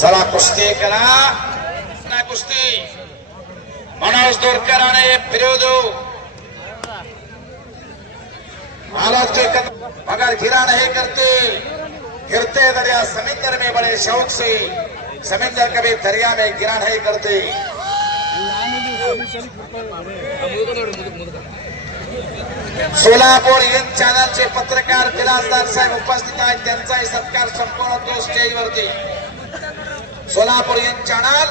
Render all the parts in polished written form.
चला कुस्ती करा. नाही कुस्ती मनोज दोरकर आणि फिरोजो महाराज के मगर गिरा नहीं करते, गिरते दरिया समुद्र में बड़े शौक से, समुद्र कभी दरिया में गिरा नहीं करते. सोलापूर इन चॅनलचे पत्रकार बिराजदार साहेब उपस्थित आहेत. त्यांचाही सत्कार संपूर्ण होतो स्टेजवरती. सोलापूर इन चॅनल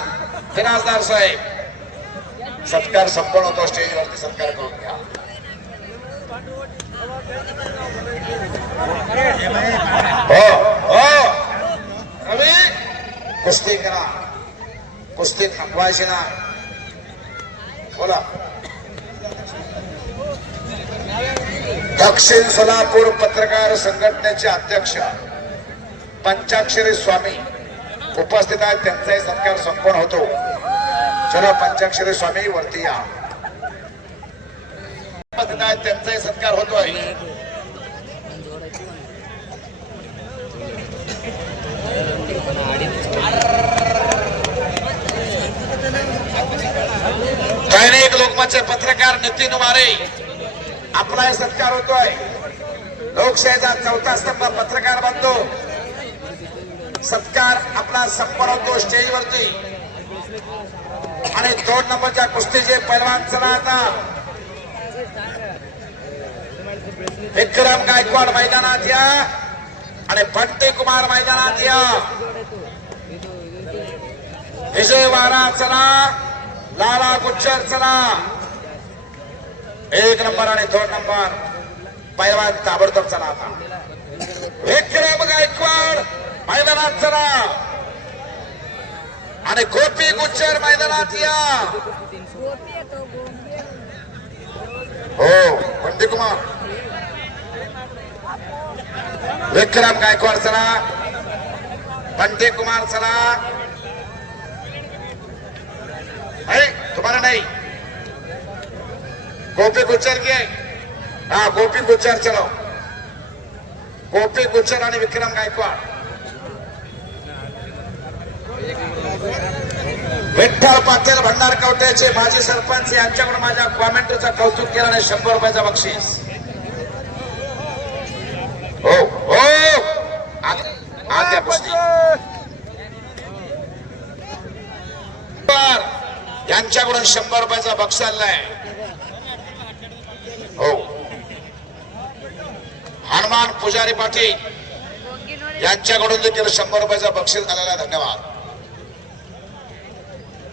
बिराजदार साहेब सत्कार संपूर्ण होतो स्टेजवरती. सत्कार करून घ्या. हो हो रवी कुस्ती करा, कुस्ती थांबवायची ना. बोला. दक्षिण सोलापूर पत्रकार संघटनेचे अध्यक्ष पंचाक्षरी स्वामी उपस्थित आहेत. त्यांचाही सत्कार संपन्न होतो. चला पंचाक्षरी स्वामी वरती या. उपस्थित आहेत त्यांचाही सत्कार होतोय. दैनिक लोकमतचे पत्रकार नितीन वारे आपला सत्कार होतोय. लोकशाहीचा चौथा स्तंभ पत्रकार बनतो. सत्कार आपला संपन्न होतो स्टेजवरती. आणि 2 नंबरच्या कुस्तीचे पैलवान चला आता. विक्रम गायकवाड मैदानात या आणि बंटी कुमार मैदानात या. विजय वारा चला, लाला गुज्जर चला. 1 नंबर आणि 2 नंबर पैलवान ताबडतोब चला आता. विक्रम गायकवाड मैदानात चला आणि गोपी गुज्जर मैदानात या. हो बंटी कुमार. विक्रम गायकवाड चला, बंटी कुमार चला. तुम्हारा नहीं, गोपी गुज्जर की. हाँ गोपी गुज्जर चलो. गोपी गुज्जर आणि विक्रम गायकवाड. विठ्ठल पाटील भंडारकवट्याचे माजी सरपंच यांच्याकडून माझ्या कॉमेंटचं कौतुक केलं आणि 100 रुपयाचा बक्षीस. हो हो आद्या कुस्ती यांच्याकडून 100 रुपयाचा बक्षीस आलाय. हो हनुमान पुजारी पाटील यांच्याकडून देखील 100 रुपयाचा बक्षीस आलेला. धन्यवाद.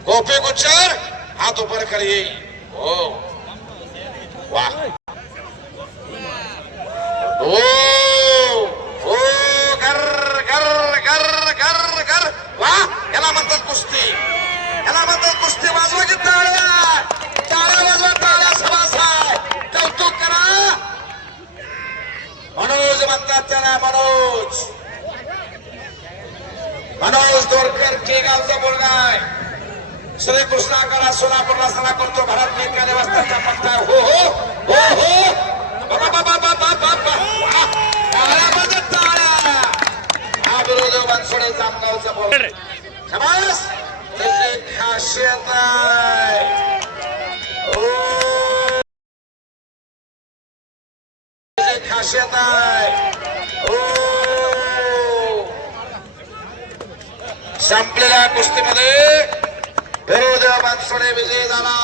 गोपी गुज्जर हात ऊपर करिए. हो वाह. हो हो गर गर गर गर गर. वाह याला म्हणतात कुस्ती, याला म्हणतात कुस्ती. वाजवा की टाळ्या, टाळ्या वाजवा, टाळ्या सभासा. कौतुक करा. मनोज म्हणतात त्याला. मनोज मनोज दोरकर के गावचा मुलगा आहे. श्री कृष्णाकडा सोलापूरला सला करतो. भारत एका वाजताचा पत्ता. हो हो हो हो बाबा बाबा बाबा बाबा. टाळ्या वाजवा, टाळ्या. हा बिरोदेव बनसोडे जामगावचा बोल. शबास. त्याची खासियत आहे. खासियत आहे. संपलेल्या कुस्तीमध्ये बिरोदेव बनसोडे विजयी झाला.